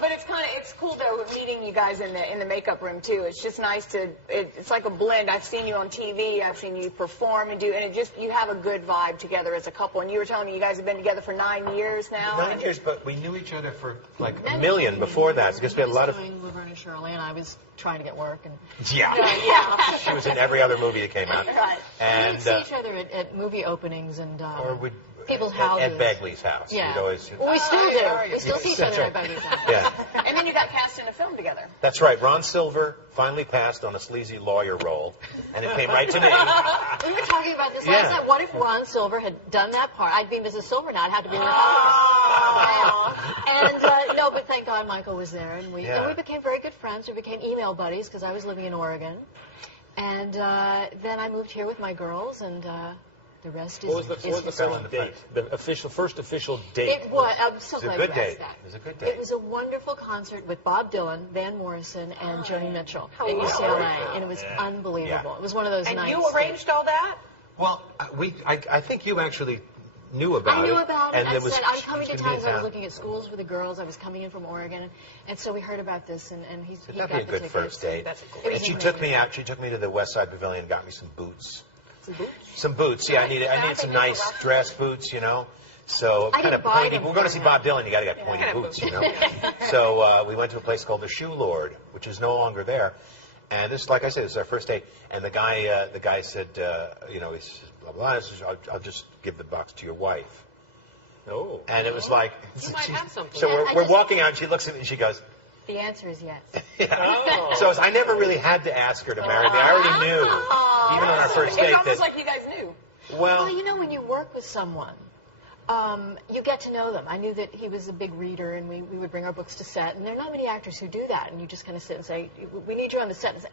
But it's cool though meeting you guys in the makeup room too. It's just nice to it's like a blend. I've seen you on TV, I've seen you perform and you have a good vibe together as a couple. And you were telling me you guys have been together for 9 years now. 9 years, but we knew each other for like a million before that because we had a lot of. Laverne and Shirley, and I was trying to get work and. Yeah. She was in every other movie that came out. Right. And we'd see each other at movie openings and. Or we'd. People's houses. At Begley's house. Yeah. We'd always, well, we still do. We still see each other at Begley's house. Yeah. And then you got cast in a film together. That's right. Ron Silver finally passed on a sleazy lawyer role, and it came right to me. We were talking about this last night. What if Ron Silver had done that part? I'd be Mrs. Silver now. I'd have to be in And no, but thank God Michael was there, and we became very good friends. We became email buddies because I was living in Oregon, and then I moved here with my girls and. The rest is. What was the date? The first official date. It was. I'm so glad you asked that. It was a good date. It was a wonderful concert with Bob Dylan, Van Morrison, and Joni Mitchell at UCLA, and it was unbelievable. It was one of those nights. And you arranged all that? Well, I think you actually knew about it. I knew about it. And I said, I'm coming to town because I was looking at schools for the girls. I was coming in from Oregon, and so we heard about this, and he got the tickets. That'd be a good first date. And she took me out. She took me to the West Side Pavilion and got me some boots. Some boots. Yeah, I needed some nice dress boots, you know. So kind of pointy. We're going to see Bob Dylan. You got to get pointy boots, you know. So we went to a place called the Shoe Lord, which is no longer there. And this, like I said, this is our first date. And the guy said, you know, he says, blah blah. I says, I'll just give the box to your wife. Oh. And it was like. You might have something. So we're walking out, and she looks at me, and she goes. The answer is yes. Yeah. Oh. So I never really had to ask her to marry me. I already knew, even on our first date. It's almost like you guys knew. Well, you know, when you work with someone, you get to know them. I knew that he was a big reader, and we would bring our books to set. And there are not many actors who do that. And you just kind of sit and say, we need you on the set. And say,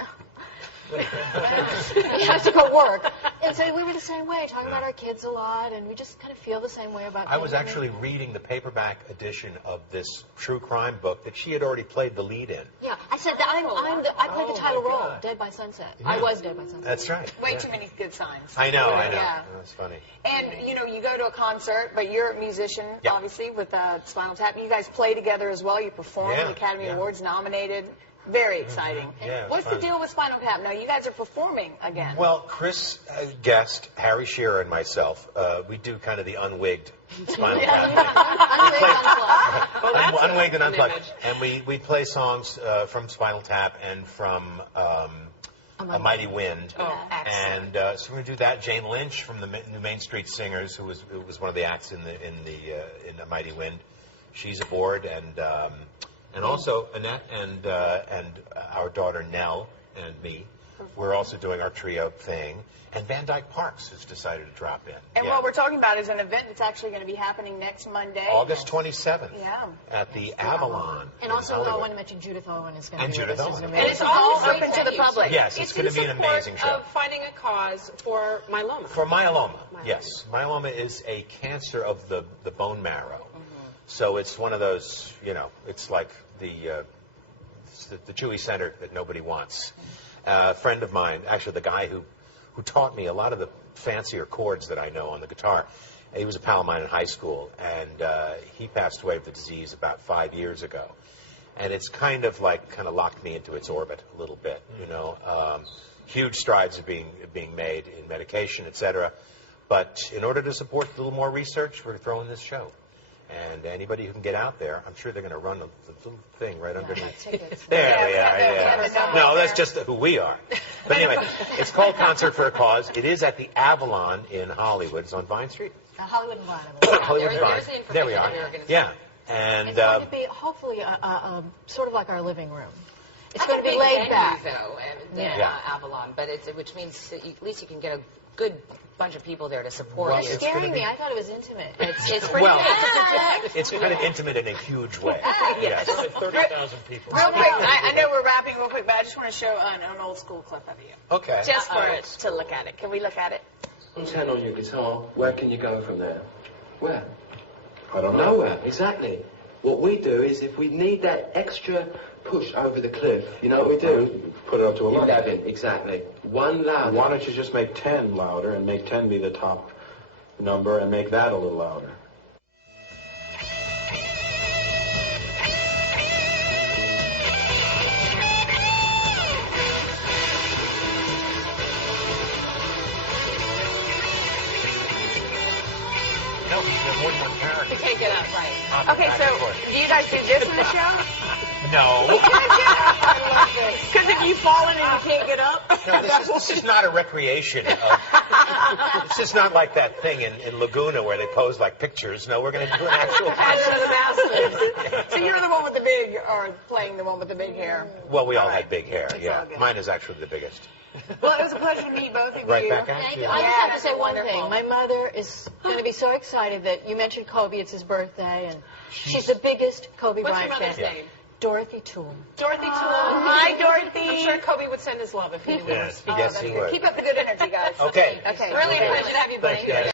you have to go work. And so we were the same way, talking about our kids a lot, and we just kind of feel the same way about I was actually reading the paperback edition of this true crime book that she had already played the lead in. Yeah, I said that I played the title role, Dead by Sunset. Yeah. I was Dead by Sunset. That's right. Way too many good signs. I know. Yeah. That's funny. And, you know, you go to a concert, but you're a musician, obviously, with Spinal Tap. You guys play together as well. You perform at the Academy Awards, nominated. Very exciting. Yeah, what's the deal with Spinal Tap? Now, you guys are performing again. Well, Chris Guest, Harry Shearer, and myself, we do kind of the unwigged Spinal Tap. Unwigged and unplugged. And we play songs from Spinal Tap and from A Mighty Wind. Oh, and so we're going to do that. Jane Lynch from the New Main Street Singers, who was one of the acts in A Mighty Wind. She's aboard, and also Annette and our daughter Nell and me. We're also doing our trio thing. And Van Dyke Parks has decided to drop in. And what we're talking about is an event that's actually going to be happening next Monday. August 27th. Yeah. At the Avalon. And also, I want to mention Judith Owen is going to be Judith Owen. And it's all open to the public. Yes, it's going to be an amazing show. Of fighting a cause for myeloma. For myeloma, yes. Myeloma is a cancer of the bone marrow. So it's one of those, you know, it's like the Chewy Center that nobody wants. A friend of mine, actually the guy who taught me a lot of the fancier chords that I know on the guitar, he was a pal of mine in high school, and he passed away of the disease about 5 years ago. And it's kind of locked me into its orbit a little bit, you know. Huge strides are being made in medication, etc. But in order to support a little more research, we're throwing this show. And anybody who can get out there, I'm sure they're going to run the little thing right underneath. There they are. Yeah. No, that's just who we are. But anyway, it's called Concert for a Cause. It is at the Avalon in Hollywood. It's on Vine Street. Hollywood and Vine. Hollywood and Vine. There we are. Yeah. And it's going to be hopefully sort of like our living room. It's going to be laid back. Though, Avalon, but which means that at least you can get a good bunch of people there to support you. It's scaring me. I thought it was intimate. It's pretty it's kind of intimate in a huge way. Yes. 30,000 people. Real quick, I know we're wrapping real quick, but I just want to show an old school clip of you. Okay. Just for it to look at it. Can we look at it? Turn on your guitar. Where can you go from there? Where? I don't know. Nowhere. Exactly. What we do is if we need that extra push over the cliff, you know what we do? Put it up to 11. 11, exactly. One louder. Why don't you just make 10 louder and make 10 be the top number and make that a little louder? You can't get up, right. Okay, so do you guys do this in the show? No. Because if you fall in and you can't get up. No, this is not a recreation. This is not like that thing in Laguna where they pose like pictures. No, we're going to do an actual So you're the one with the big, or playing the one with the big hair. Well, we all had big hair, all yeah. good. Mine is actually the biggest. Well, it was a pleasure to meet both of you. Right back at Thank you. you. I just have to say one wonderful. thing. My mother is going to be so excited that you mentioned Kobe. It's his birthday, and she's the biggest Kobe What's your Bryant mother's fan. name? Dorothy Toole. Dorothy Toole. Hi, Dorothy. I'm sure Kobe would send his love if he were Yes, speaking. yes, he would. Keep up the good energy, guys. Okay. Okay. Really a pleasure to have you, buddy. Thanks, guys.